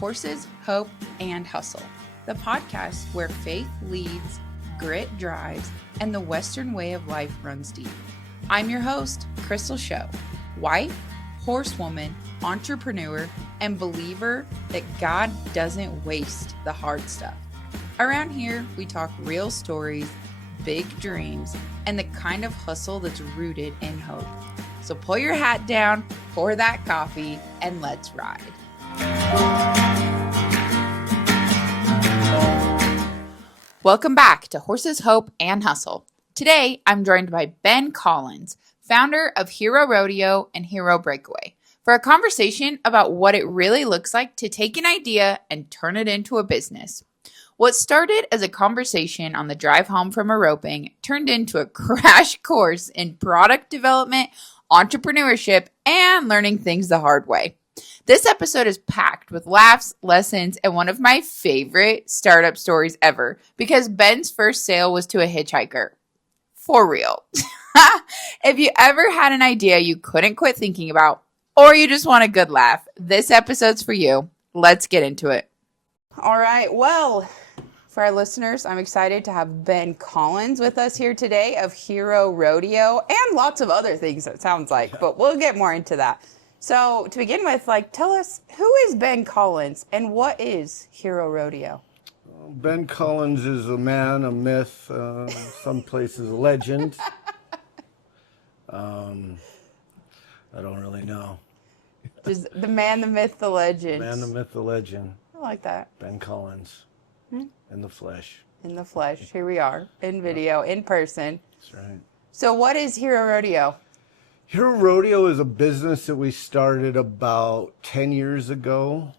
Horses, Hope, and Hustle, the podcast where faith leads, grit drives, and the Western way of life runs deep. I'm your host, Crystal Show, wife, horsewoman, entrepreneur, and believer that God doesn't waste the hard stuff. Around here, we talk real stories, big dreams, and the kind of hustle that's rooted in hope. So pull your hat down, pour that coffee, and let's ride. Welcome back to Horses, Hope, and Hustle. Today, I'm joined by Ben Collins, founder of Hero Rodeo and Hero Breakaway, for a conversation about what it really looks like to take an idea and turn it into a business. What started as a conversation on the drive home from a roping turned into a crash course in product development, entrepreneurship, and learning things the hard way. This episode is packed with laughs, lessons, and one of my favorite startup stories ever because Ben's first sale was to a hitchhiker. For real. If you ever had an idea you couldn't quit thinking about, or you just want a good laugh, this episode's for you. Let's get into it. All right. Well, for our listeners, I'm excited to have Ben Collins with us here today of Hero Rodeo and lots of other things, it sounds like, but we'll get more into that. So to begin with, tell us, who is Ben Collins and what is Hero Rodeo? Ben Collins is a man, a myth, some places a legend. I don't really know. Just the man, the myth, the legend. Man, the myth, the legend. I like that. Ben Collins. In the flesh. In the flesh. Here we are. In video, in person. That's right. So what is Hero Rodeo? Hero Rodeo is a business that we started about 10 years ago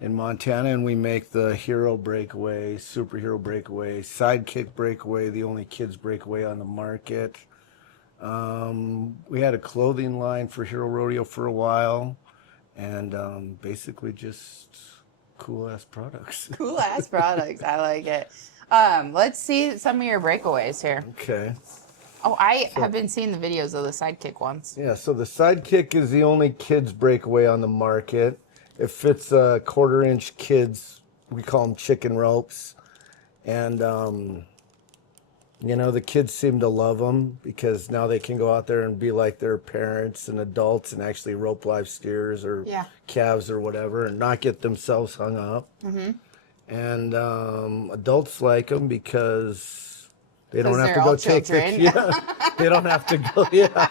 in Montana, and we make the Hero Breakaway, Superhero Breakaway, Sidekick Breakaway, the only kids breakaway on the market. We had a clothing line for Hero Rodeo for a while, and basically just cool-ass products. Cool-ass products. I like it. Let's see some of your breakaways here. Okay. Oh, I have been seeing the videos of the Sidekick ones. Yeah, so the Sidekick is the only kids breakaway on the market. It fits quarter-inch kids. We call them chicken ropes. And, the kids seem to love them because now they can go out there and be like their parents and adults and actually rope live steers or calves or whatever and not get themselves hung up. Mm-hmm. And adults like them because they don't have to go take pictures. Yeah, they don't have to go. Yeah,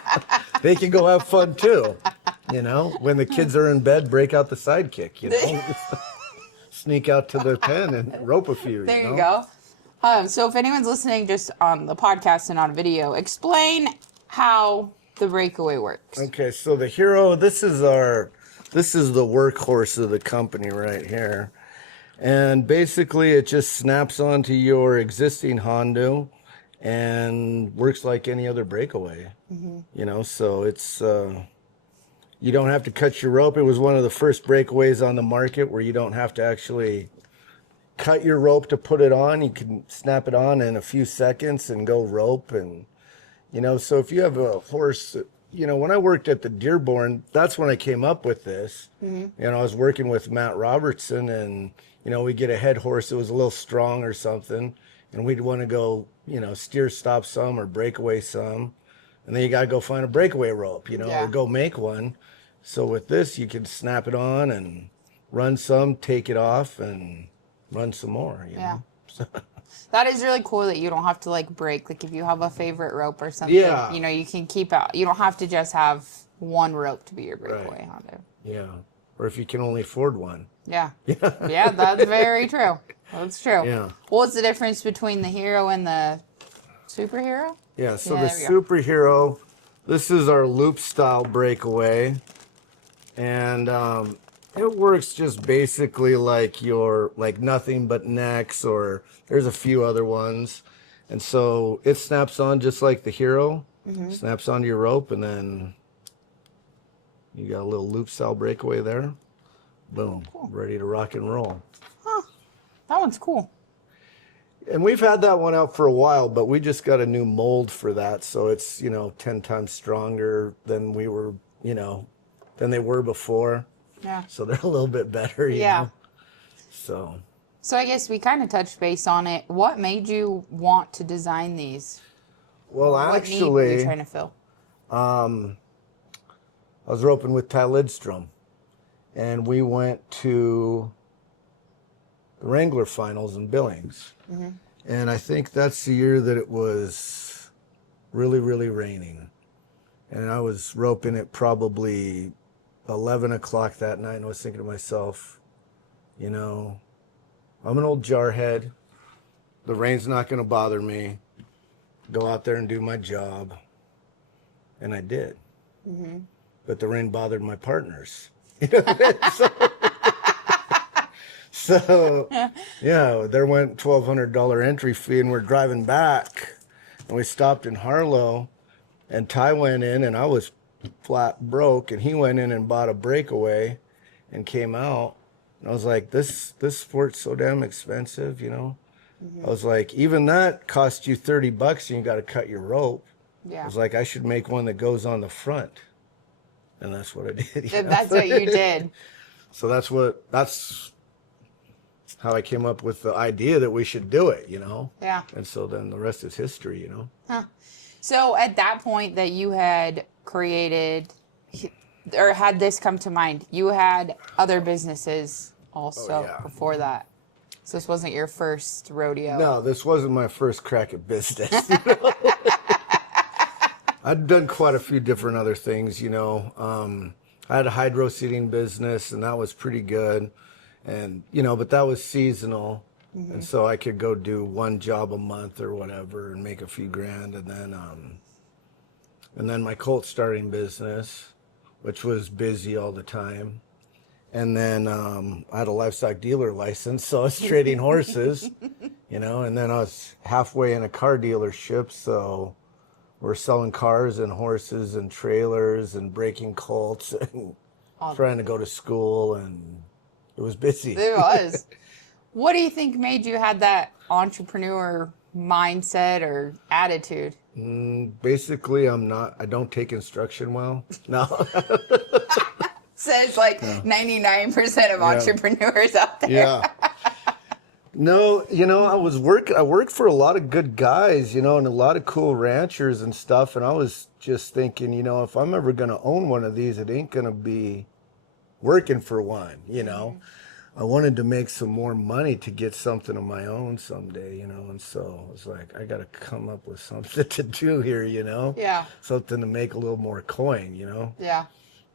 they can go have fun too. When the kids are in bed, break out the Sidekick. Sneak out to the pen and rope a few. There you go. So if anyone's listening just on the podcast and on video, explain how the breakaway works. Okay, so the Hero, this is the workhorse of the company right here. And basically it just snaps onto your existing Hondo and works like any other breakaway. Mm-hmm. So it's you don't have to cut your rope. It was one of the first breakaways on the market where you don't have to actually cut your rope to put it on. You can snap it on in a few seconds and go rope. And, so if you have a horse, when I worked at the Dearborn, that's when I came up with this. Mm-hmm. I was working with Matt Robertson and, we get a head horse that was a little strong or something. And we'd want to go, steer stop some or breakaway some. And then you got to go find a breakaway rope, or go make one. So with this, you can snap it on and run some, take it off, and run some more, you know? So. That is really cool that you don't have to break. If you have a favorite rope or something, you can keep out. You don't have to just have one rope to be your breakaway Hondo. Yeah. Or if you can only afford one. Yeah. Yeah, that's very true. That's true. Yeah. What's the difference between the Hero and the Superhero? Yeah, so the Superhero, this is our loop style breakaway. And it works just basically like nothing but necks, or there's a few other ones. And so it snaps on just like the Hero, snaps onto your rope, and then you got a little loop style breakaway there. Boom, cool. Ready to rock and roll. Huh, that one's cool. And we've had that one out for a while, but we just got a new mold for that. So it's, 10 times stronger than we were, than they were before. Yeah. So they're a little bit better, you know? So I guess we kind of touched base on it. What made you want to design these? Well, What need were you actually, trying to fill? I was roping with Ty Lidstrom, and we went to the Wrangler finals in Billings. And I think that's the year that it was really, really raining. And I was roping at probably 11 o'clock that night, and I was thinking to myself, you know, I'm an old jarhead. The rain's not going to bother me. Go out there and do my job. And I did. But the rain bothered my partners. So yeah, there went $1,200 entry fee, and we're driving back. And we stopped in Harlow, and Ty went in, and I was flat broke, and he went in and bought a breakaway and came out. And I was like, this sport's so damn expensive, you know? I was like, even that cost you $30 and you got to cut your rope. I was like, I should make one that goes on the front. And that's what I did. That's what you did. So that's how I came up with the idea that we should do it, you know? Yeah. And so then the rest is history, you know? Huh. So at that point that you had created or had this come to mind, you had other businesses also before that. So this wasn't your first rodeo. No, this wasn't my first crack at business. You know? I'd done quite a few different other things, you know. I had a hydro seeding business, and that was pretty good. And, you know, but that was seasonal. And so I could go do one job a month or whatever and make a few grand. And then my colt starting business, which was busy all the time. And then I had a livestock dealer license, so I was trading horses, you know, and then I was halfway in a car dealership, so we're selling cars and horses and trailers and breaking colts and trying to go to school, and it was busy. It was. What do you think made you had that entrepreneur mindset or attitude? Basically, I don't take instruction well. No. Says like 99% of entrepreneurs out there. Yeah. No, you know, I worked for a lot of good guys, you know, and a lot of cool ranchers and stuff. And I was just thinking, you know, if I'm ever going to own one of these, it ain't going to be working for one, you know. I wanted to make some more money to get something of my own someday, you know. And so I was like, I got to come up with something to do here, you know. Yeah. Something to make a little more coin, you know. Yeah.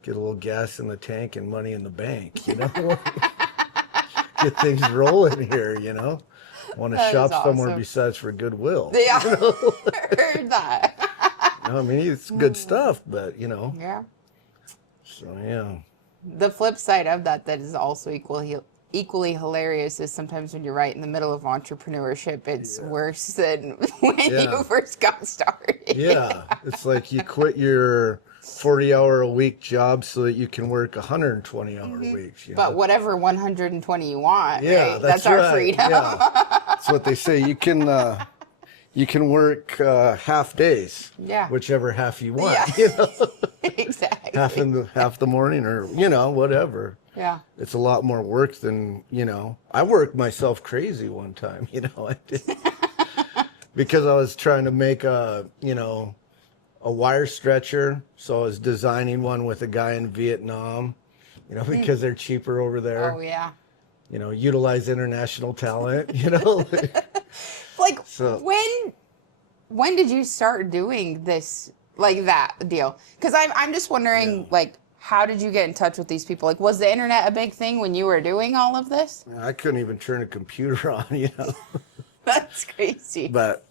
Get a little gas in the tank and money in the bank, you know. Get things rolling here, you know. I want to shop somewhere besides for Goodwill. Yeah, you know? heard that. I mean, it's good stuff, but, you know. Yeah. So, yeah. The flip side of that is also equally hilarious is sometimes when you're right in the middle of entrepreneurship, it's worse than when you first got started. Yeah. It's like you quit your 40-hour-a-week job so that you can work 120-hour weeks. You know? But whatever 120 you want, yeah, right? That's our right. freedom. Yeah. That's what they say. You can work half days. Yeah. Whichever half you want. Yeah. You know? Exactly. half the morning, or you know, whatever. Yeah. It's a lot more work than, you know. I worked myself crazy one time, you know. I did. Because I was trying to make a wire stretcher. So I was designing one with a guy in Vietnam, you know, because they're cheaper over there. Oh, yeah. You know, utilize international talent, you know. Like, when did you start doing this, like that deal? Because I'm just wondering, like, how did you get in touch with these people? Like, was the internet a big thing when you were doing all of this? I couldn't even turn a computer on, you know. That's crazy. But,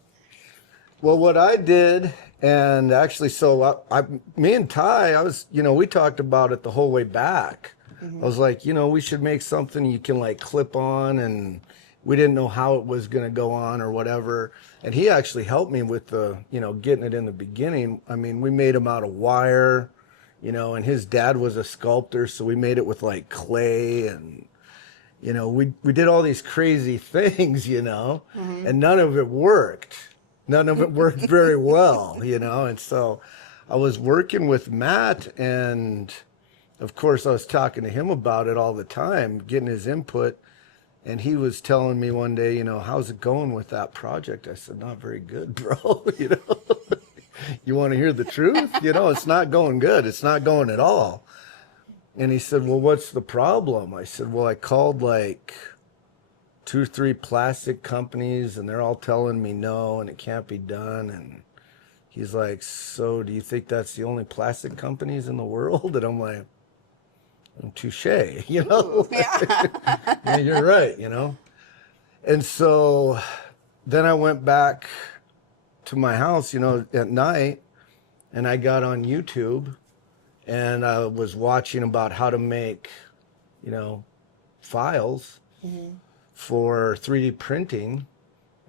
well, what I did, and actually, so me and Ty, we talked about it the whole way back. I was like, you know, we should make something you can like clip on, and we didn't know how it was going to go on or whatever. And he actually helped me with getting it in the beginning. I mean, we made them out of wire, you know, and his dad was a sculptor, so we made it with like clay, and, you know, we did all these crazy things, you know, and none of it worked. None of it worked very well, you know. And so I was working with Matt, and of course I was talking to him about it all the time, getting his input. And he was telling me one day, how's it going with that project? I said, not very good, bro. You want to hear the truth? It's not going good. It's not going at all. And he said, well, what's the problem? I said, well, I called like 2 or 3 plastic companies and they're all telling me no and it can't be done. And he's like, so do you think that's the only plastic companies in the world? And I'm like, touche, Ooh, yeah. yeah, you're right, And so then I went back to my house, at night, and I got on YouTube and I was watching about how to make, files for 3D printing.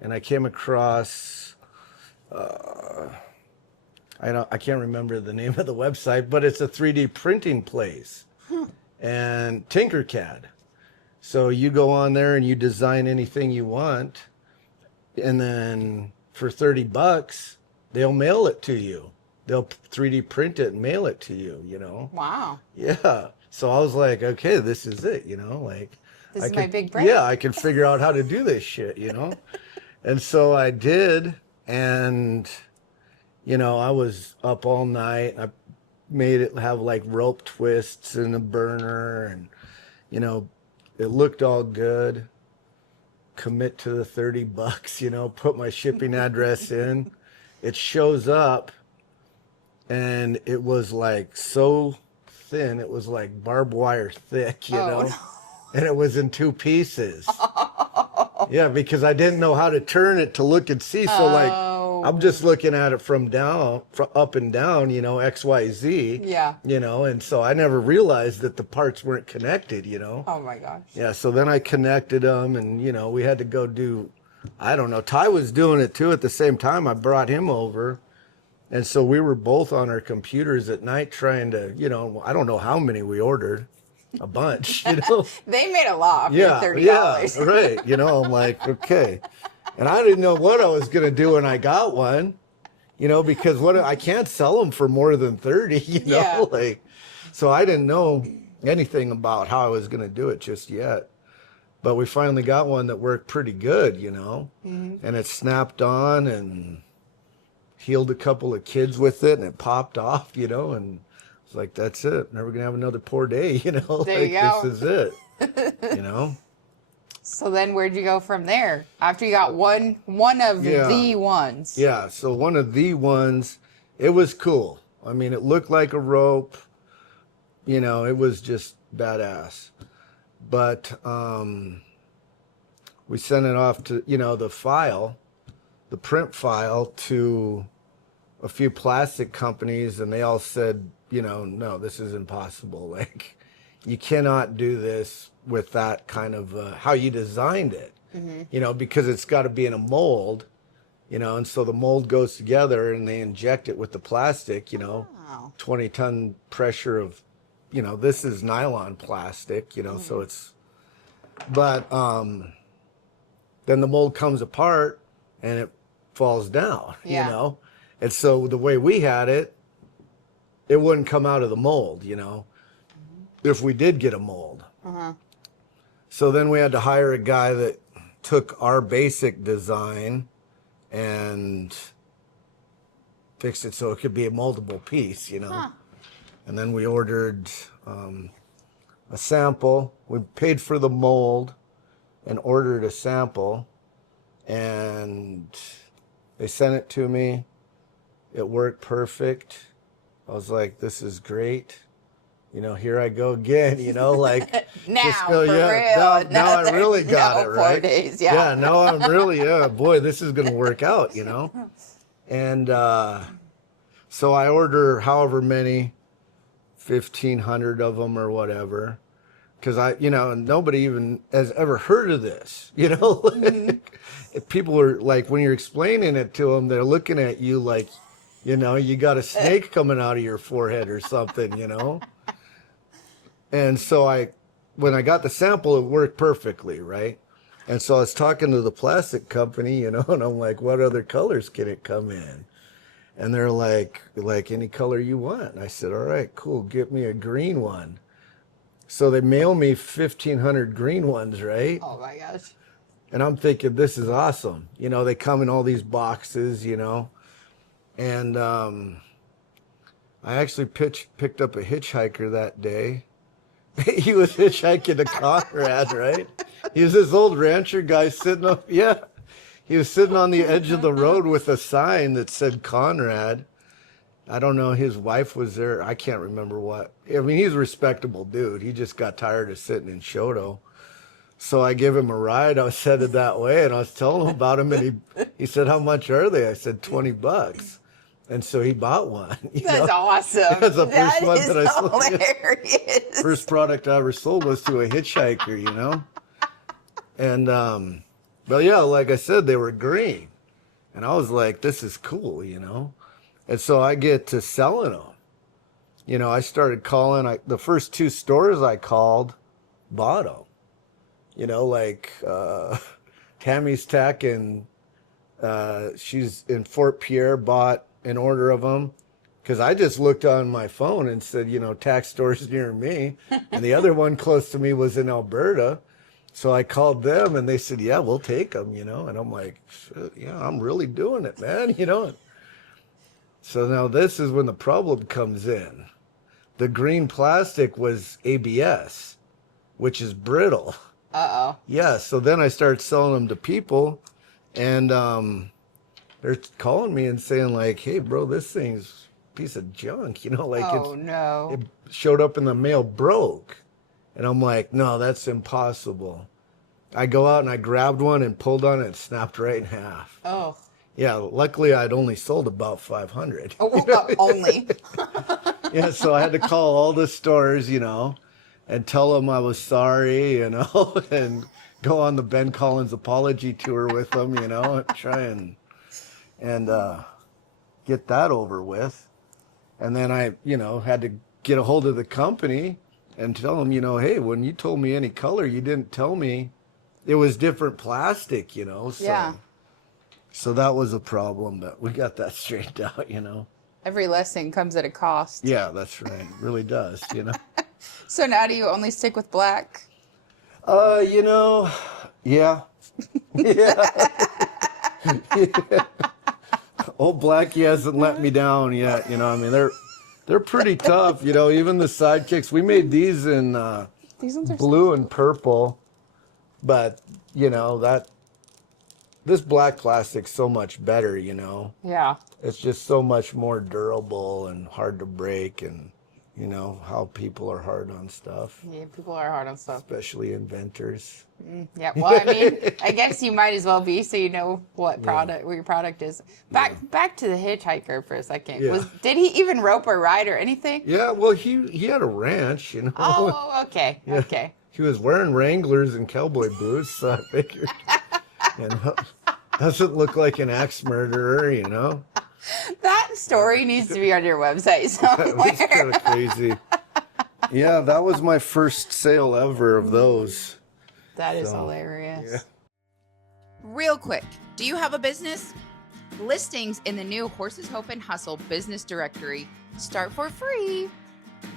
And I came across, I can't remember the name of the website, but it's a 3D printing place. And Tinkercad. So you go on there and you design anything you want, and then for $30, they'll mail it to you. They'll 3D print it and mail it to you, Wow. Yeah. So I was like, okay, this is it, like This is my big break. Yeah, I can figure out how to do this shit, And so I did, and I was up all night. I made it have like rope twists and a burner, and it looked all good. Commit to the $30, put my shipping address in. It shows up, and it was like so thin, it was like barbed wire thick, No. And it was in 2 pieces. Yeah, because I didn't know how to turn it to look and see. So I'm just looking at it from up and down, X, Y, Z. Yeah. And so I never realized that the parts weren't connected, Oh my gosh. Yeah, so then I connected them, and, we had to go do, I don't know, Ty was doing it too at the same time. I brought him over. And so we were both on our computers at night trying to, I don't know how many we ordered. A bunch, They made a lot for $30. Yeah, right. I'm like, okay. And I didn't know what I was going to do when I got one, because I can't sell them for more than 30, Yeah. So I didn't know anything about how I was going to do it just yet. But we finally got one that worked pretty good, and it snapped on and healed a couple of kids with it, and it popped off, and it's like, that's it. Never gonna have another poor day, There you go. This is it, So then where'd you go from there? After you got one of the ones. Yeah, so one of the ones, it was cool. I mean, it looked like a rope, it was just badass. But we sent it off to, the print file to a few plastic companies, and they all said, no, this is impossible. Like, you cannot do this with that kind of how you designed it, because it's got to be in a mold, and so the mold goes together and they inject it with the plastic, Wow. 20-ton pressure of, this is nylon plastic, so it's, but then the mold comes apart and it falls down, Yeah. And so the way we had it, it wouldn't come out of the mold, if we did get a mold. So then we had to hire a guy that took our basic design and fixed it so it could be a moldable piece, Huh. And then we ordered a sample. We paid for the mold and ordered a sample, and they sent it to me. It worked perfect. I was like, this is great. Here I go again, like. Now, just for real. Now I really got it, 4 right? days, yeah. Yeah, now I'm really, boy, this is going to work out, And so I order however many, 1,500 of them or whatever. Because nobody even has ever heard of this, People are like, when you're explaining it to them, they're looking at you like, you got a snake coming out of your forehead or something, And so when I got the sample, it worked perfectly, right? And so I was talking to the plastic company, and I'm like, what other colors can it come in? And they're like any color you want. And I said, all right, cool, get me a green one. So they mail me 1,500 green ones, right? Oh my gosh. And I'm thinking, this is awesome. You know, they come in all these boxes, you know. And I actually picked up a hitchhiker that day. He was hitchhiking to Conrad, right? He was this old rancher guy sitting up, yeah. He was sitting on the edge of the road with a sign that said Conrad. I don't know, his wife was there. I can't remember what. I mean, he's a respectable dude. He just got tired of sitting in Shoto. So I give him a ride. I was headed that way, and I was telling him about him, and he said, how much are they? I said, $20. And so he bought one. That's awesome. That's the first one that I sold. Hilarious. First product I ever sold was to a hitchhiker, you know? And, but yeah, like I said, they were green. And I was like, this is cool, you know? And so I get to selling them. You know, I started calling, the first 2 stores I called bought them. You know, like Tammy's Tech, and she's in Fort Pierre, bought an order of them. Because I just looked on my phone and said, you know, tax stores near me. And the other one close to me was in Alberta. So I called them, and they said, yeah, we'll take them, you know. And I'm like, shit, yeah, I'm really doing it, man, you know. So now this is when the problem comes in. The green plastic was ABS, which is brittle. Uh-oh. Yeah, so then I start selling them to people, and they're calling me and saying like, hey, bro, this thing's a piece of junk, you know, like it showed up in the mail broke. And I'm like, no, that's impossible. I go out and I grabbed one and pulled on it and snapped right in half. Oh. Yeah, luckily I'd only sold about 500. Oh, only. Yeah, so I had to call all the stores, you know, and tell them I was sorry, you know, and go on the Ben Collins apology tour with them, you know, and try and get that over with. And then I, you know, had to get a hold of the company and tell them, you know, hey, when you told me any color, you didn't tell me it was different plastic, you know. So, yeah. So that was a problem, but we got that straightened out, you know. Every lesson comes at a cost. Yeah, that's right. It really does, you know. So now do you only stick with black? You know, yeah. Yeah. Yeah. Old Blackie hasn't let me down yet, you know. I mean, they're pretty tough, you know. Even the sidekicks, we made these in These ones are blue and purple, but you know this black plastic's so much better, you know. Yeah. It's just so much more durable and hard to break, and you know how people are hard on stuff. Yeah, people are hard on stuff. Especially inventors. Yeah, well, I mean, I guess you might as well be, so you know what your product is. Back to the hitchhiker for a second. Yeah. Did he even rope or ride or anything? Yeah, well, he had a ranch, you know. Oh, okay, Yeah. okay. He was wearing Wranglers and cowboy boots, so I figured, you know, doesn't look like an axe murderer, you know. That story needs to be on your website somewhere. That was kind of crazy. Yeah, that was my first sale ever of those. That is hilarious. Yeah. Real quick, do you have a business? Listings in the new Horses, Hope, and Hustle business directory start for free.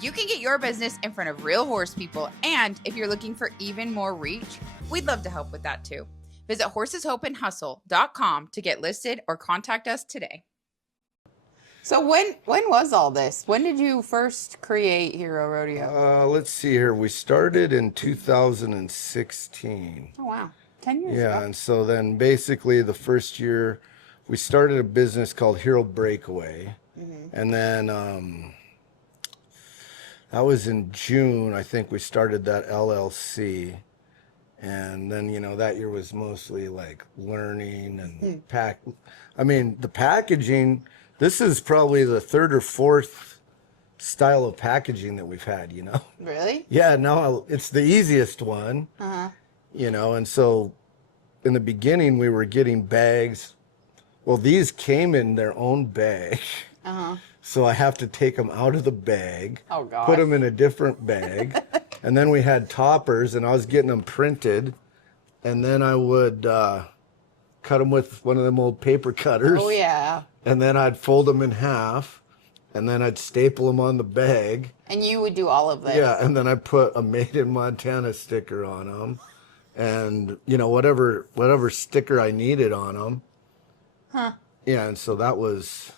You can get your business in front of real horse people, and if you're looking for even more reach, we'd love to help with that too. Visit horseshopeandhustle.com to get listed or contact us today. So when was all this? When did you first create Hero Rodeo? Let's see here. We started in 2016. Oh, wow. 10 years Yeah, ago. and so then basically the first year we started a business called Hero Breakaway. Mm-hmm. And then that was in June, I think we started that LLC. And then, you know, that year was mostly like learning and the packaging. This is probably the third or fourth style of packaging that we've had, you know. Really? Yeah, no, it's the easiest one. Uh-huh. You know, and so in the beginning we were getting bags. Well, these came in their own bag. Uh-huh. So I have to take them out of the bag, Oh, gosh. put them in a different bag. And then we had toppers, and I was getting them printed. And then I would cut them with one of them old paper cutters. Oh, yeah. And then I'd fold them in half, and then I'd staple them on the bag. And you would do all of this. Yeah, and then I put a Made in Montana sticker on them, and whatever sticker I needed on them. Huh. Yeah, and so that was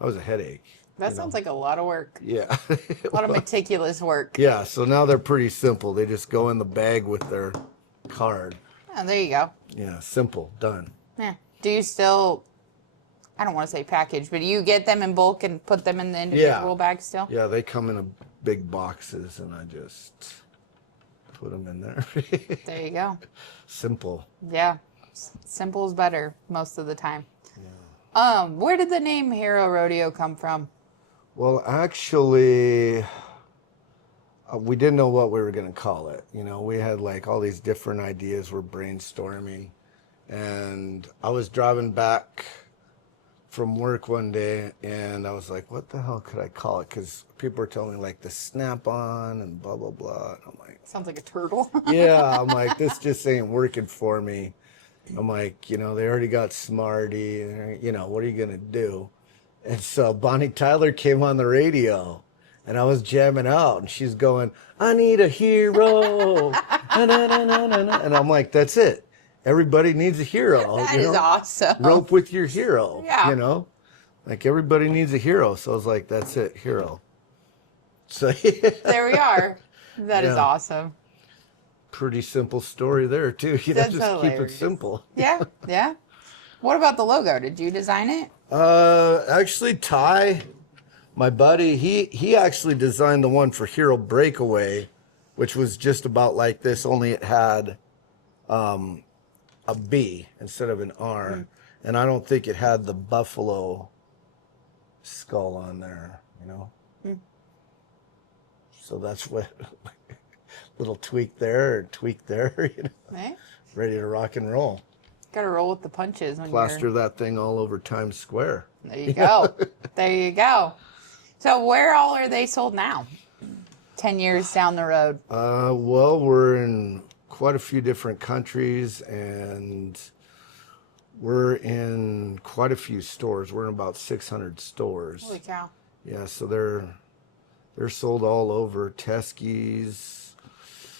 a headache. That sounds like a lot of work. Yeah. A lot of meticulous work. Yeah, so now they're pretty simple. They just go in the bag with their card. Oh, there you go. Yeah, simple, done. Yeah. Do you still, I don't want to say package, but do you get them in bulk and put them in the individual bags still? Yeah, they come in big boxes, and I just put them in there. There you go. Simple. Yeah. Simple is better most of the time. Yeah. Where did the name Hero Rodeo come from? Well, actually, we didn't know what we were going to call it. We had like all these different ideas we're brainstorming. And I was driving back from work one day, and I was like, what the hell could I call it? Because people were telling me like the Snap-on and blah, blah, blah. And I'm like, sounds like a turtle. yeah, I'm like, this just ain't working for me. I'm like, they already got Smarty, and, what are you going to do? And so Bonnie Tyler came on the radio, and I was jamming out, and she's going, I need a hero. And I'm like, that's it. Everybody needs a hero. That is awesome. Rope with your hero. Yeah. Like everybody needs a hero. So I was like, that's it, hero. So there we are. That is awesome. Pretty simple story there too. That's just hilarious. Keep it simple. Yeah, yeah. What about the logo? Did you design it? Actually, Ty, my buddy, he actually designed the one for Hero Breakaway, which was just about like this, only it had a B instead of an R. Mm. And I don't think it had the buffalo skull on there, Mm. So that's what, little tweak there, tweak there, Hey? Ready to rock and roll. Got to roll with the punches. When Plaster that thing all over Times Square. There you go. There you go. So where all are they sold now? 10 years down the road. Well, we're in quite a few different countries, and we're in quite a few stores. We're in about 600 stores. Holy cow. Yeah, so they're sold all over. Teskey's,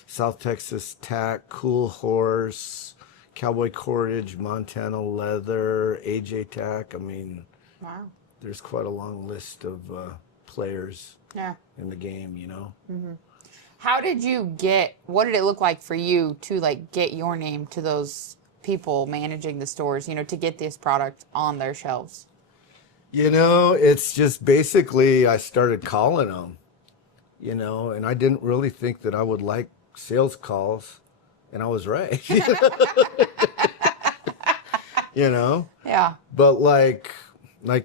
South Texas Tack, Cool Horse, Cowboy Cordage, Montana Leather, AJ Tack. I mean, wow. There's quite a long list of players in the game, Mm-hmm. How did you what did it look like for you to like get your name to those people managing the stores, to get this product on their shelves? It's just basically I started calling them, and I didn't really think that I would like sales calls, and I was right. Yeah. But like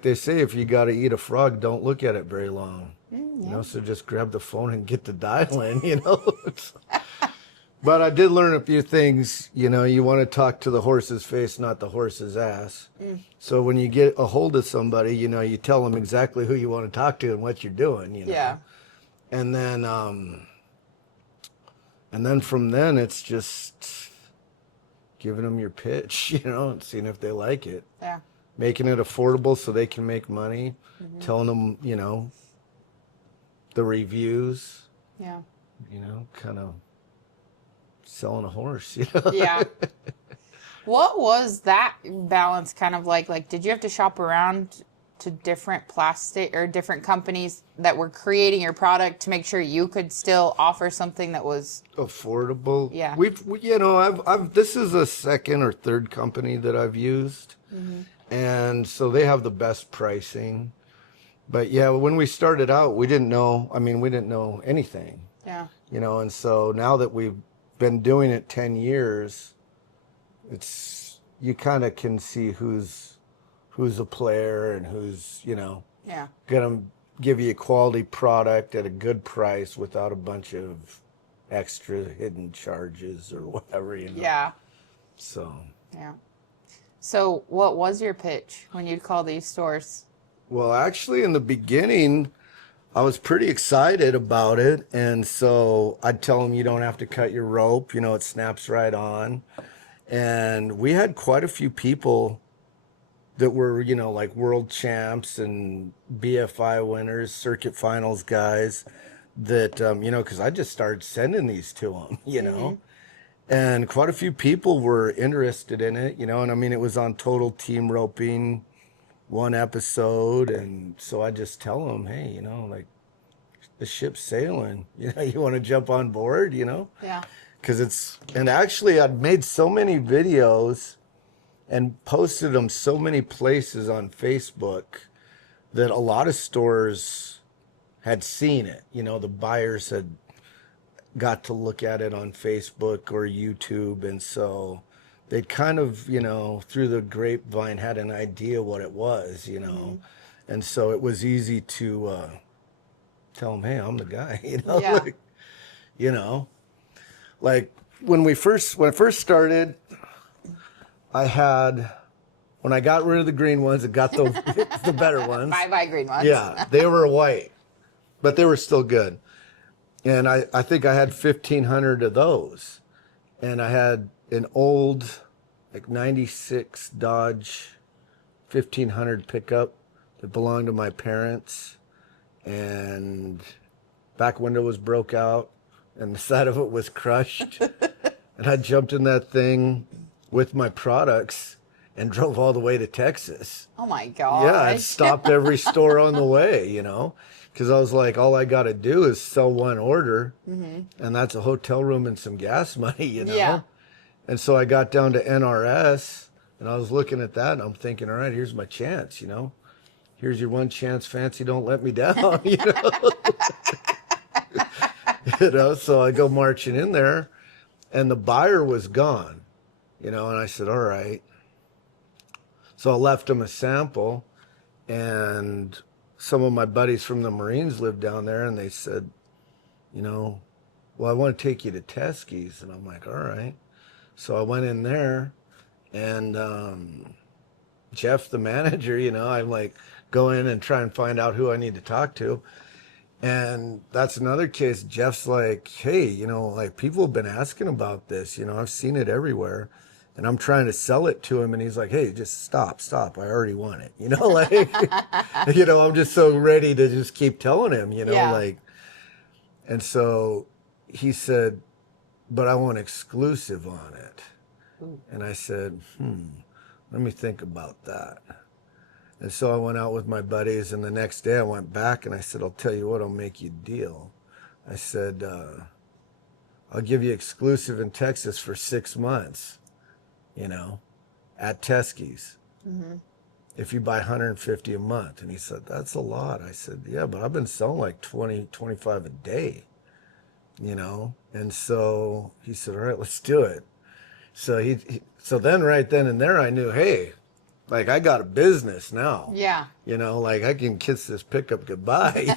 they say, if you got to eat a frog, don't look at it very long. So just grab the phone and get to dialing, But I did learn a few things, you want to talk to the horse's face, not the horse's ass. Mm. So when you get a hold of somebody, you tell them exactly who you want to talk to and what you're doing, Yeah. And then from then it's just giving them your pitch, and seeing if they like it. Yeah. Making it affordable so they can make money, telling them, the reviews. Yeah. Kind of selling a horse, Yeah. What was that balance kind of like? Like, did you have to shop around to different plastic or different companies that were creating your product to make sure you could still offer something that was affordable? Yeah. I've this is a second or third company that I've used. Mm-hmm. And so they have the best pricing. But yeah, when we started out, we didn't know anything. Yeah. And so now that we've been doing it 10 years, you kind of can see who's a player and who's, Yeah. going to give you a quality product at a good price without a bunch of extra hidden charges or whatever, Yeah. So. Yeah. So what was your pitch when you'd call these stores? Well, actually, in the beginning, I was pretty excited about it. And so I'd tell them you don't have to cut your rope. It snaps right on. And we had quite a few people that were, like world champs and BFI winners, circuit finals guys that, because I just started sending these to them, and quite a few people were interested in it, and I mean, it was on Total Team Roping, one episode. And so I just tell them, hey, like the ship's sailing, you want to jump on board, Yeah. because and actually I'd made so many videos and posted them so many places on Facebook that a lot of stores had seen it. The buyers had got to look at it on Facebook or YouTube. And so they'd kind of, through the grapevine had an idea what it was, And so it was easy to tell them, hey, I'm the guy, Yeah. like when I first started, when I got rid of the green ones, I got the better ones. Bye green ones. Yeah, they were white, but they were still good. And I think I had 1,500 of those. And I had an old, like 96 Dodge 1,500 pickup that belonged to my parents. And back window was broke out and the side of it was crushed. And I jumped in that thing with my products and drove all the way to Texas. Oh my gosh. Yeah, I stopped every store on the way, because I was like, all I got to do is sell one order, and that's a hotel room and some gas money, Yeah. And so I got down to NRS, and I was looking at that, and I'm thinking, all right, here's my chance, Here's your one chance, Fancy, don't let me down, So I go marching in there, and the buyer was gone, and I said, all right. So I left him a sample, and some of my buddies from the Marines lived down there, and they said, well, I want to take you to Teskey's. And I'm like, all right. So I went in there, and Jeff, the manager, I'm like, go in and try and find out who I need to talk to. And that's another case. Jeff's like, hey, like people have been asking about this, I've seen it everywhere. And I'm trying to sell it to him, and he's like, hey, just stop. I already want it. I'm just so ready to just keep telling him, Yeah. And so he said, but I want exclusive on it. Ooh. And I said, let me think about that. And so I went out with my buddies, and the next day I went back and I said, I'll tell you what, I'll make you a deal. I said, I'll give you exclusive in Texas for 6 months. At Teskey's, if you buy 150 a month. And he said, that's a lot. I said, yeah, but I've been selling like 20, 25 a day, And so he said, all right, let's do it. So so then right then and there I knew, hey, like I got a business now. Yeah. Like I can kiss this pickup goodbye,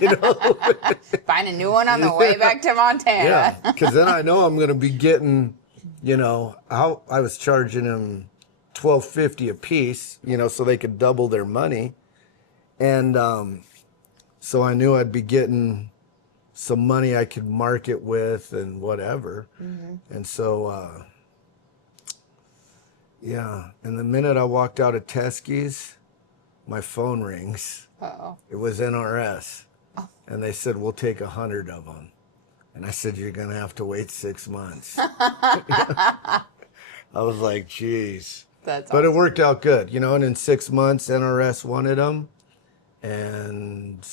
Find a new one on the way back to Montana. Yeah, because then I know I'm going to be getting, I was charging them $12.50 a piece, so they could double their money. And so I knew I'd be getting some money I could market with and whatever. And so, yeah. And the minute I walked out of Teskey's, my phone rings. Uh-oh. It was NRS. Oh. And they said, we'll take 100 of them. And I said, you're going to have to wait 6 months. I was like, geez. That's but awesome. It worked out good, and in 6 months, NRS wanted them. And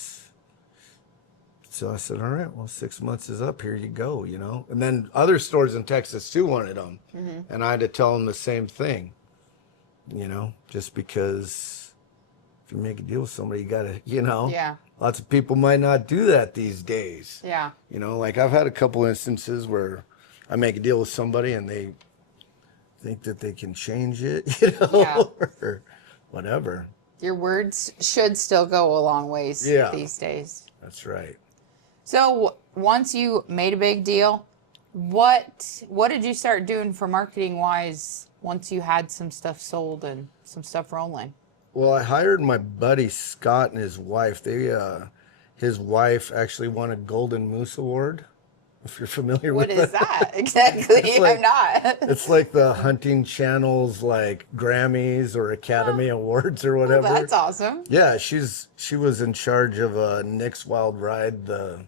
so I said, all right, well, 6 months is up. Here you go, And then other stores in Texas, too, wanted them. And I had to tell them the same thing, just because if you make a deal with somebody, you got to, Yeah. Lots of people might not do that these days. Yeah. Like I've had a couple instances where I make a deal with somebody and they think that they can change it, Yeah. or whatever. Your words should still go a long ways these days. That's right. So once you made a big deal, what did you start doing for marketing wise once you had some stuff sold and some stuff rolling? Well, I hired my buddy Scott and his wife. His wife actually won a Golden Moose Award if you're familiar What with is that. that exactly? It's like, I'm not. it's like the hunting channel's like Grammys or Academy Awards or Well, whatever. that's awesome. Yeah, she was in charge of Nick's Wild Ride, the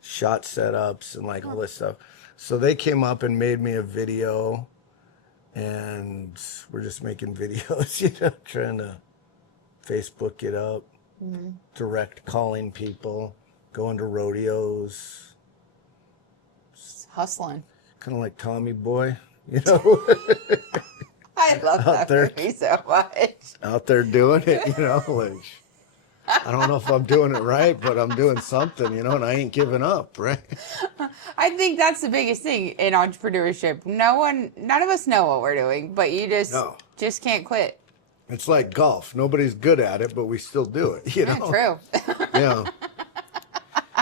shot setups and like all this stuff. So they came up and made me a video, and we're just making videos, trying to Facebook it up, direct calling people, going to rodeos, Just hustling. kind of like Tommy Boy, I love out that there, movie so much. out there doing it, like. I don't know if I'm doing it right, but I'm doing something, and I ain't giving up, right? I think that's the biggest thing in entrepreneurship. None of us know what we're doing, but you No. just can't quit. It's like golf. Nobody's good at it, but we still do it, Yeah, true. Yeah.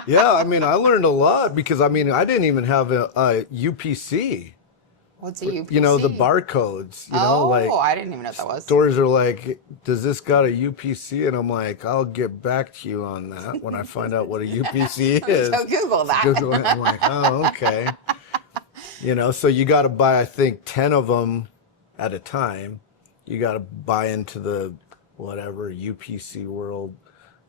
Yeah, I mean, I learned a lot because, I didn't even have a UPC. What's a UPC? The barcodes, Oh, like I didn't even know what that was. stores are like, does this got a UPC? And I'm like, I'll get back to you on that when I find out what a UPC is. So Google that. Google it. I'm like, oh, okay. So you got to buy, I think, 10 of them at a time. You got to buy into the whatever UPC world,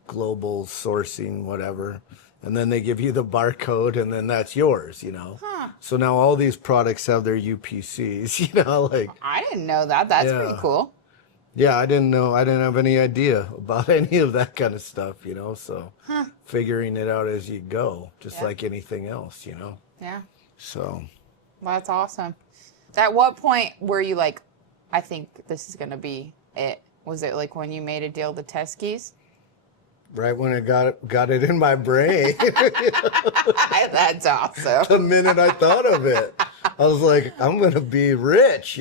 global sourcing, whatever. And then they give you the barcode, and then that's yours, Huh. So now all these products have their UPCs, like. I didn't know that. That's Yeah. pretty cool. Yeah, I didn't know. I didn't have any idea about any of that kind of stuff, so figuring it out as you go, just like anything else, Yeah. So. Well, that's awesome. At what point were you like, I think this is going to be it? Was it like when you made a deal with Teskey's? Right when I got it in my brain. That's awesome. The minute I thought of it, I was like, I'm going to be rich,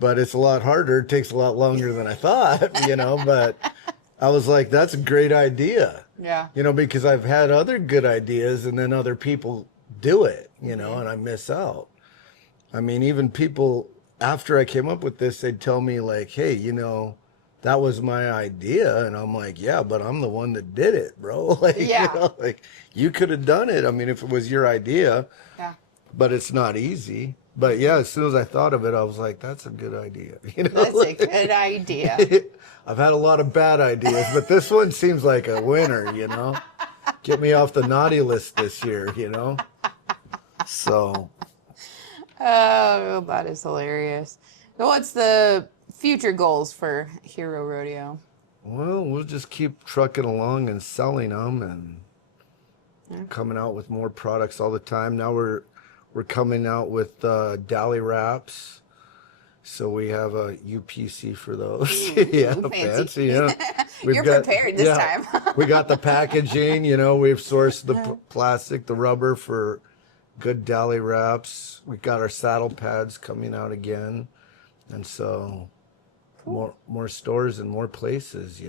but it's a lot harder. It takes a lot longer than I thought, but I was like, that's a great idea. Yeah. Because I've had other good ideas and then other people do it, and I miss out. Even people after I came up with this, they'd tell me like, hey, that was my idea. And I'm like, yeah, but I'm the one that did it, bro. Like, Yeah. You could have done it. If it was your idea, Yeah. but it's not easy. But yeah, as soon as I thought of it, I was like, that's a good idea. That's a good idea. I've had a lot of bad ideas, but this one seems like a winner, Get me off the naughty list this year, So. Oh, that is hilarious. So what's the future goals for Hero Rodeo? Well, we'll just keep trucking along and selling them and coming out with more products all the time. Now we're coming out with dally wraps. So we have a UPC for those. Yeah, fancy. Yeah. You're prepared this time. We got the packaging, we've sourced the plastic, the rubber for good dally wraps. We got our saddle pads coming out again. And so more stores and more places,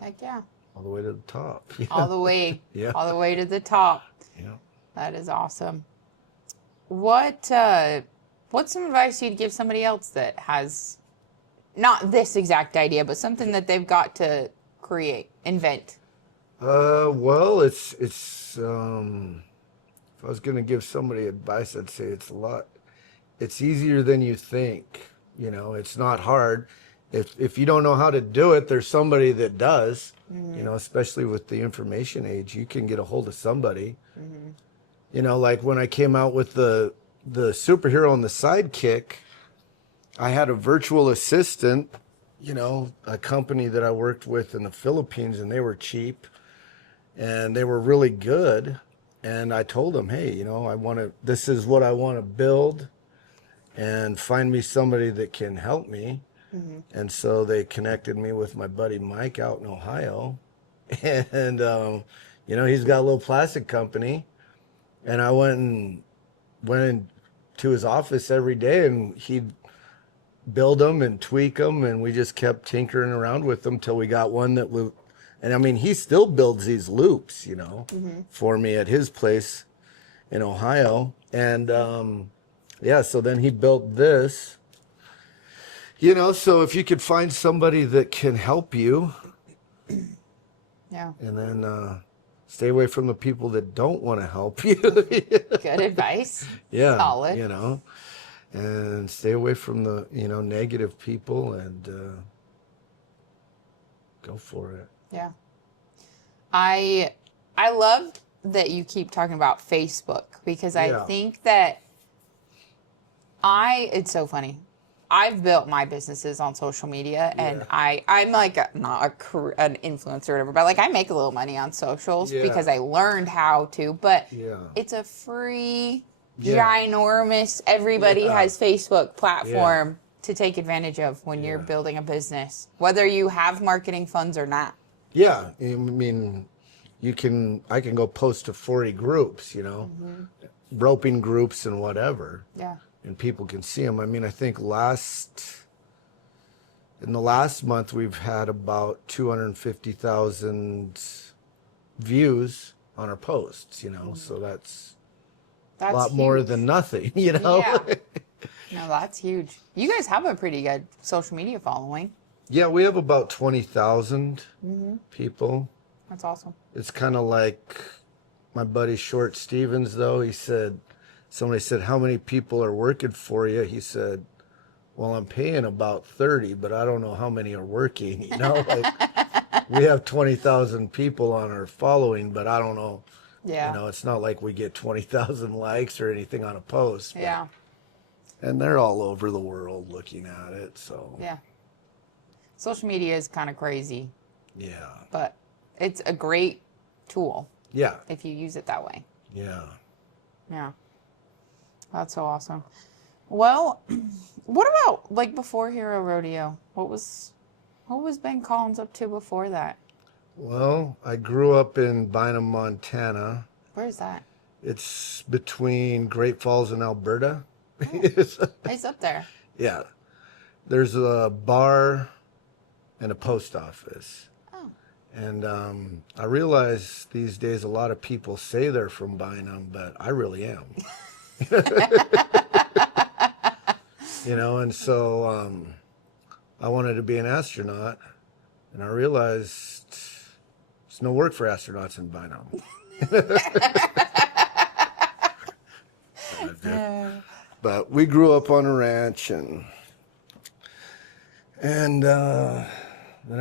Heck yeah. all the way to the top. All the way. Yeah. All the way to the top. Yeah. That is awesome. What's some advice you'd give somebody else that has not this exact idea, but something that they've got to invent? Well, it's if I was going to give somebody advice, I'd say it's easier than you think. It's not hard. If you don't know how to do it, there's somebody that does, especially with the information age, you can get a hold of somebody. Like when I came out with the superhero and the sidekick, I had a virtual assistant, a company that I worked with in the Philippines, and they were cheap and they were really good. And I told them, hey, this is what I want to build, and find me somebody that can help me. And so they connected me with my buddy Mike out in Ohio. And, he's got a little plastic company. And I went into his office every day, and he'd build them and tweak them. And we just kept tinkering around with them till we got one that was, and he still builds these loops, for me at his place in Ohio. And, so then he built this. So if you could find somebody that can help you, Yeah. and then Stay away from the people that don't want to help you. Good advice. Yeah, Solid. you know, and stay away from the, negative people and go for it. Yeah. I love that you keep talking about Facebook because I Yeah. think that it's so funny. I've built my businesses on social media, and I'm like not an influencer or whatever, but like I make a little money on socials because I learned how to. But it's a free, ginormous. Everybody has Facebook platform to take advantage of when you're building a business, whether you have marketing funds or not. Yeah, I mean, I can go post to 40 groups, roping groups and whatever. Yeah. And people can see them. I mean, I think in the last month, we've had about 250,000 views on our posts, so that's a lot more huge. than nothing, Yeah. No, that's huge. You guys have a pretty good social media following. Yeah, we have about 20,000 people. That's awesome. It's kind of like my buddy Short Stevens, though. Somebody said, how many people are working for you? He said, well, I'm paying about 30, but I don't know how many are working. Like we have 20,000 people on our following, but I don't know. Yeah. It's not like we get 20,000 likes or anything on a post. Yeah. And they're all over the world looking at it. So Yeah. Social media is kind of crazy. Yeah. But it's a great tool. Yeah. If you use it that way. Yeah. Yeah. That's so awesome. Well, what about like before Hero Rodeo? What was Ben Collins up to before that? Well, I grew up in Bynum, Montana. Where's that? It's between Great Falls and Alberta. It's up there. Yeah. There's a bar and a post office. Oh. And I realize these days a lot of people say they're from Bynum, but I really am. And so I wanted to be an astronaut, and I realized there's no work for astronauts in Bynum. But we grew up on a ranch, and then I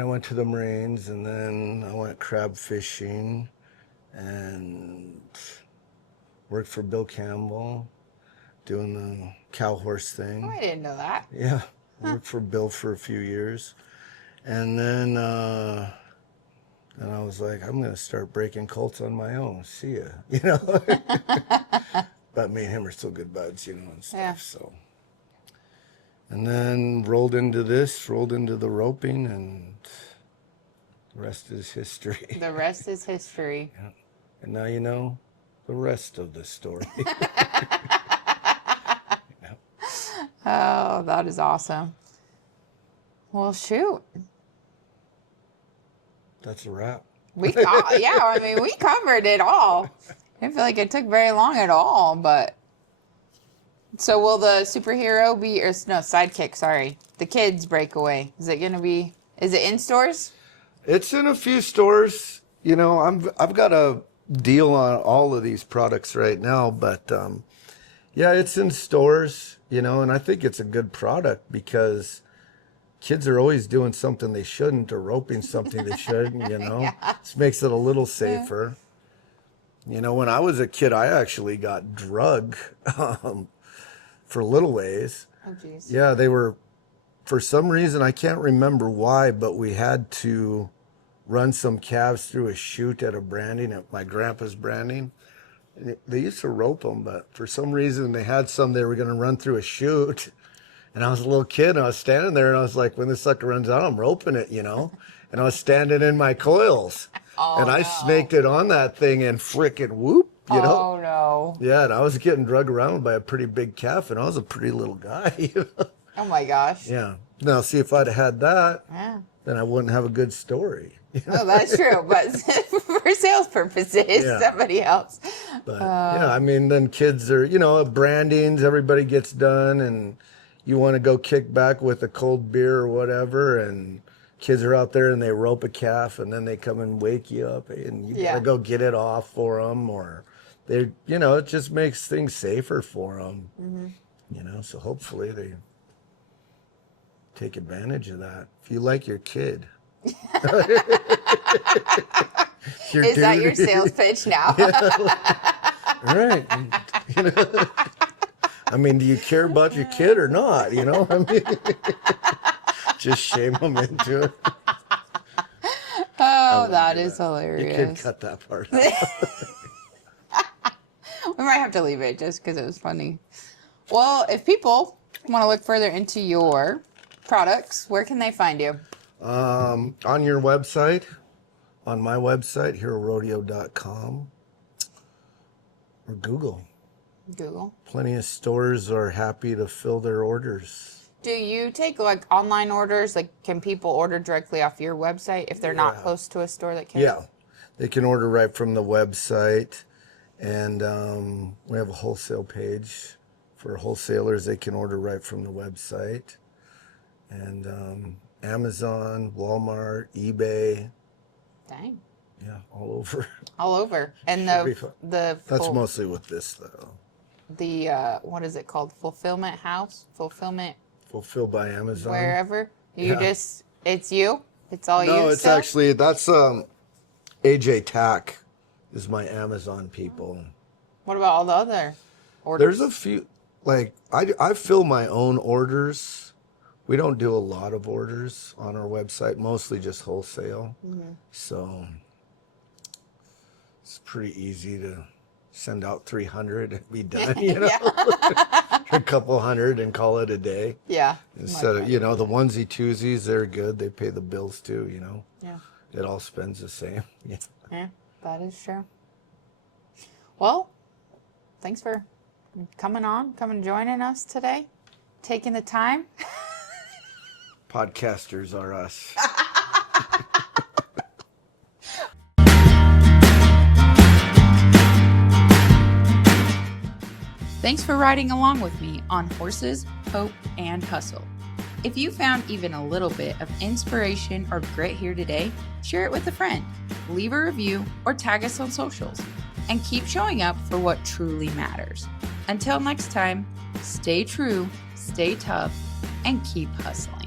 went to the Marines, and then I went crab fishing, and worked for Bill Campbell, doing the cow horse thing. Oh, I didn't know that. Yeah, worked for Bill for a few years, and then I was like, I'm gonna start breaking colts on my own. See ya, But me and him are still good buds, and stuff. Yeah. So, and then rolled into the roping, and the rest is history. The rest is history. Yeah. And now you know the rest of the story. Oh, that is awesome. Well, shoot. That's a wrap. We covered it all. I didn't feel like it took very long at all, but so will the superhero be sidekick, sorry. The kids breakaway. Is it in stores? It's in a few stores. I've got a deal on all of these products right now, but yeah, it's in stores, and I think it's a good product because kids are always doing something they shouldn't or roping something they shouldn't, Yeah. This makes it a little safer. When I was a kid, I actually got drug for little ways. Oh, jeez. Yeah, they were, for some reason, I can't remember why, but we had to run some calves through a chute at my grandpa's branding. They used to rope them, but for some reason they had some they were going to run through a chute. And I was a little kid, and I was standing there, and I was like, when this sucker runs out, I'm roping it, And I was standing in my coils. And I snaked it on that thing and frickin' whoop, Oh, no. Yeah, and I was getting drugged around by a pretty big calf, and I was a pretty little guy. Oh, my gosh. Yeah. Now, see, if I'd have had that, Yeah. then I wouldn't have a good story. No, that's true. But for sales purposes, somebody else. But, then kids are, brandings, everybody gets done, and you want to go kick back with a cold beer or whatever, and kids are out there and they rope a calf and then they come and wake you up and you gotta go get it off for them, or they, it just makes things safer for them. So hopefully they take advantage of that. If you like your kid. Is that your sales pitch now? Right. I mean, do you care about your kid or not? I mean, just shame them into it. Oh, that is hilarious. You could cut that part out. We might have to leave it just because it was funny. Well, if people want to look further into your products, where can they find you? On your website, on my website, herorodeo.com, or Google. Google. Plenty of stores are happy to fill their orders. Do you take like online orders? Like, can people order directly off your website if they're not close to a store that can? Yeah, they can order right from the website, and we have a wholesale page for wholesalers. They can order right from the website, and Amazon, Walmart, eBay. Dang. Yeah, all over. All over. And that's mostly with this though. The what is it called? Fulfillment house? Fulfillment. Fulfilled by Amazon. Wherever. It's you? It's all you? No, it's still? actually, that's AJ Tack is my Amazon people. What about all the other orders? There's a few, like, I fill my own orders. We don't do a lot of orders on our website, mostly just wholesale. So it's pretty easy to send out 300 and be done, a couple hundred and call it a day. Yeah. Instead of, the onesie twosies, they're good. They pay the bills too, Yeah. It all spends the same. Yeah, that is true. Well, thanks for coming joining us today, taking the time. Podcasters are us. Thanks for riding along with me on Horses, Hope, and Hustle. If you found even a little bit of inspiration or grit here today, share it with a friend, leave a review, or tag us on socials, and keep showing up for what truly matters. Until next time, stay true, stay tough, and keep hustling.